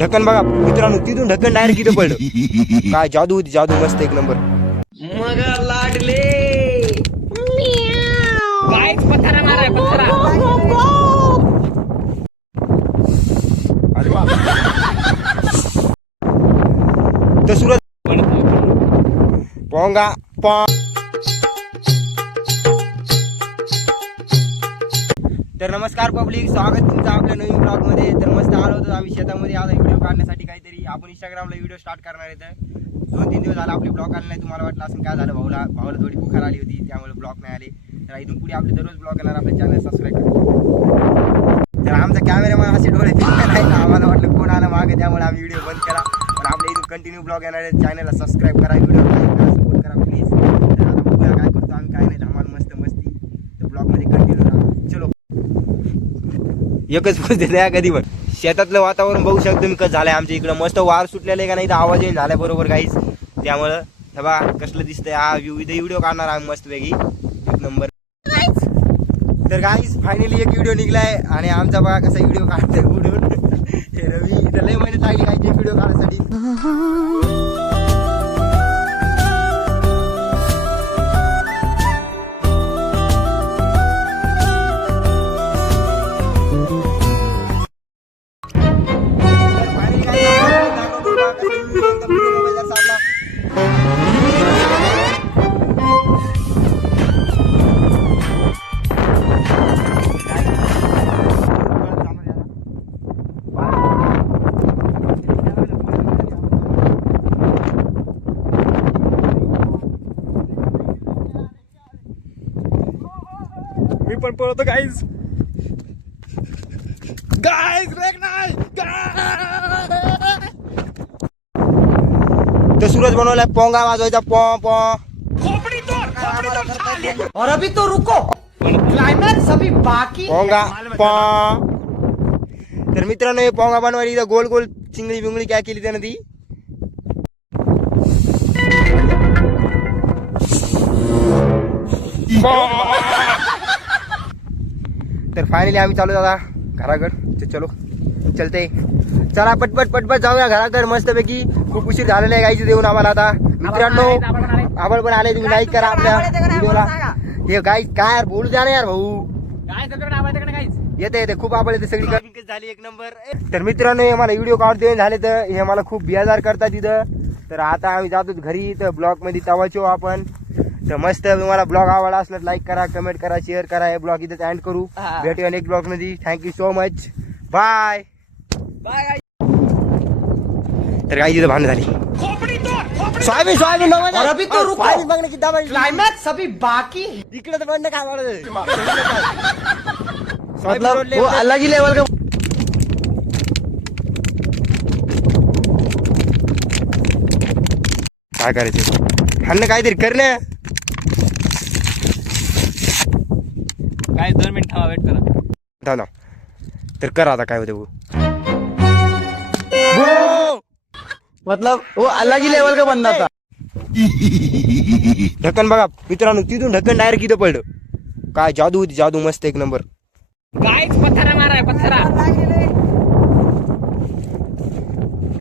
ढक्कन बघा मित्रांनो, तिथून ढक्कन डायरेक्ट इथं पडलं. काय जादू होती, जादू मस्त एक नंबर. मग लाडले गायच पथरा माराय पथरा. अरे बाप. तर सुरत पोंगा तर नमस्कार पब्लिक, स्वागत तुमचं आपल्या नवीन ब्लॉग मध्ये. तर मस्त आलो होतो आम्ही शेतामध्ये आज व्हिडिओ काढण्यासाठी. काहीतरी आपण इंस्टाग्रामला व्हिडिओ स्टार्ट करणार आहे. तर 2-3 दिवस झाला आपले ब्लॉग आले नाही. तुम्हाला वाटलं असं काय झालं, भावाला थोडी बुखार आली होती त्यामुळे ब्लॉग नाही आले. तर इथून पुढे आपले दररोज ब्लॉग येणार. आपल्या चॅनल सबस्क्राईब करा. तर आमचा कॅमेरामॅन असे डोळे फिरले नाही ना, आम्हाला वाटलं कोण आलं मागे, त्यामुळे आम्ही व्हिडिओ बंद केला. पण आपल्या इथून कंटिन्यू ब्लॉग येणार आहे. चॅनलला सबस्क्राईब करा, व्हिडिओ लाईक करा, सपोर्ट करा प्लीज. तर आता बघूया काय करतो आम्ही, काय नाही, धमाल मस्त मस्ती. तर ब्लॉगमध्ये कंटिन्यू राहा. चलो, एकच पोच देते कधी पण. शेतातलं वातावरण बघू शकतो तुम्ही कसं झालंय. आमच्या इकडं मस्त वार सुटलेलं आहे का नाही, तर आवाज येऊन झालाय बरोबर काहीच. त्यामुळं हे बा कसलं दिसतंय हा व्ह्यू. इथे व्हिडिओ काढणार आम्ही मस्त पैकी एक नंबर. तर गाईस फायनली एक व्हिडिओ निघलाय आणि आमचा बघा कसा व्हिडिओ काढतोय उडून. हे रवी इथं लय मेहनत लागली काही व्हिडिओ काढण्यासाठी. मी पण पळतो गाईज. गाईज ब्रेक नाही. तर सूरज बनवलाय पोंगा वाजवायचा पॉ पॉ. और अभी तो रुको, क्लाइमॅक्स अभी बाकी. पोंगा पॉ. तर मित्रांनो हे पोंगा बनवायला इथं गोल गोल चिंगळी बिंगळी काय केली त्यानं ती. तर फायनली आम्ही चालू दादा घराकडे. चलो चलते, चला पटपट पटपट जाऊया घराकडे मस्त पैकी. खूप उशीर झालेला आहे गाईचं देऊन आम्हाला. आता मित्रांनो आभाळ पण आले, तुम्ही लाईक करा आपल्या व्हिडिओला. हे गाई काय यार बोलू द्या ना यार भाऊ. येते येते खूप आभाळ येते, सगळी कमी झाली एक नंबर. तर मित्रांनो हे मला व्हिडिओ काढून देऊन झाले, तर हे मला खूप बेजार करतात तिथं. तर आता आम्ही जातो घरी. तर ब्लॉग मध्ये तवाचो आपण. तर मस्त तुम्हाला ब्लॉग आवडला असला लाईक करा, कमेंट करा, शेअर करा. हे ब्लॉग इथेच एंड करू. भेटूया नेक्स्ट ब्लॉग मध्ये. Thank you so much, bye bye. तर काही तिथं भांडण झाली. सोयाबीन सोयाबीन और अभी तो रुको, बघणं किती क्लाइमॅक्स अभी बाकी. इकडे तर भांडणं काय मतलब वो अलग ही लेवल का. काय करायचं, भांडणं काहीतरी करणं. काय 2 मिनिट थांबा, वेट करा. थांब ना. तर करा आता काय होतं. मतलब वो अलग ही लेवल का बंदा था. ढक्कन बघा मित्रांनो, तिथून ढक्कन डायरेक्ट इथं पडलं. काय जादू होती, जादू मस्त एक नंबर. गायच पथरा माराय पथरा.